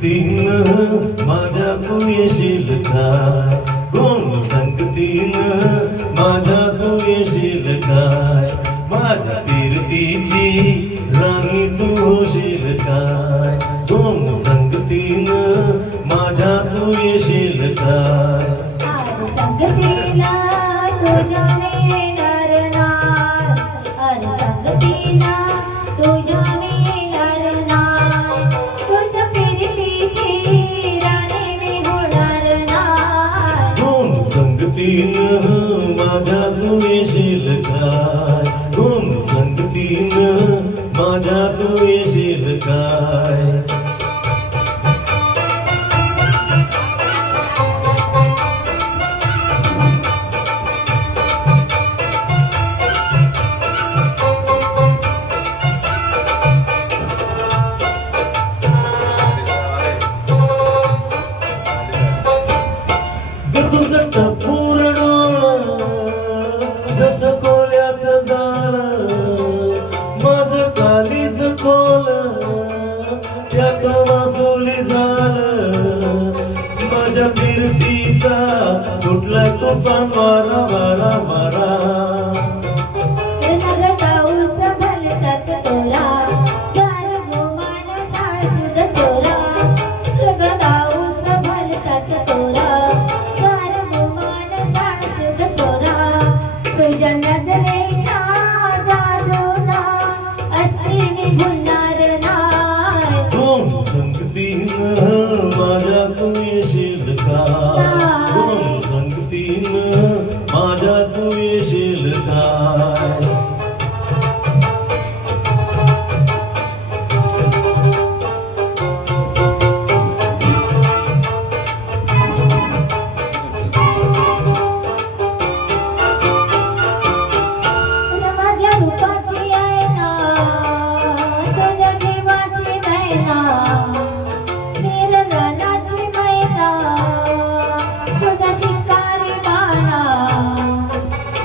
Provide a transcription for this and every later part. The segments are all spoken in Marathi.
संगतीन माझ्या तू येशील काय, कोण संगतीन माझ्या तू येशील काय, माझ्या कीर्तीची राणी तू होशील काय, कोण संगतीन माझ्या तू येशील काय. संगतीला तुझ्या मी येणार नाय, अरे संगतीला तुझ्या मी येणार नाय, तुझ्या प्रीतीची राणी मी होणार नाय. कोण संगतीन माझ्या तू येशील काय, कोण संगतीन माझ्या तू येशील काय. तुझं टपूर डोळं जसं कोल्याचं जाळं, माझं कालीच खोल त्यात वासोली झालं, माझ्या कीर्तीचा सुटला तुफान वारा वारा वारा. पाऊस भलताच तोरा, गार गुमान साळसुद चोरा, पाऊस भलताच तोरा, गार गुमान साळसुद चोरा. तुझ्या नजरेच्या जादूला अशी मी भुलणार नाय. कोण संगतीन माझ्या तू येशील काय, कोण संगतीन माझ्या तू येशील काय. माझ्या रूपाची आहे ना, तुझ्या जीवाची नैना, निरंजनाची मैना, तुझा शिकारी बाणा,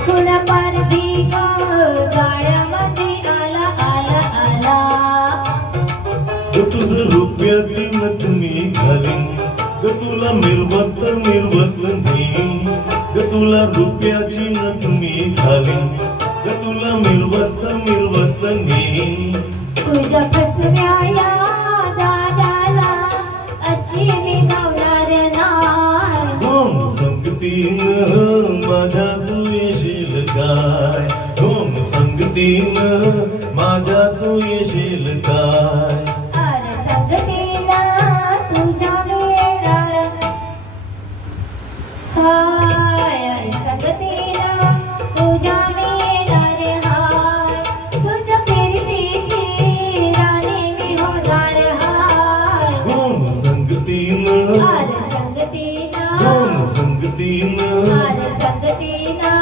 थोडा पारधी ग जाळ्यामध्ये आला आला आला. तुझं रुपयाची नथ मी घालीन ग, तुला मिरवत मिरवत नेईन ग, तुला रुपयाची नथ मी घालीन ग, तुला मिरवत मिरवत नेईन. तुझ्या फसव्या या जागाला अशी मी गावणार नाय. कोण संगतीन माझ्या तू येशील काय, कोण संगतीन माझ्या तू येशील काय. अरे संगतीला तुझ्या मी येणार हाय, अरे संगतीला तुझ्या मी येणार हाय, तुझ्या प्रीतीची राणी मी होणार हाय. कोण संगतीन, अरे संगतीला, कोण संगतीन अरे संगतीला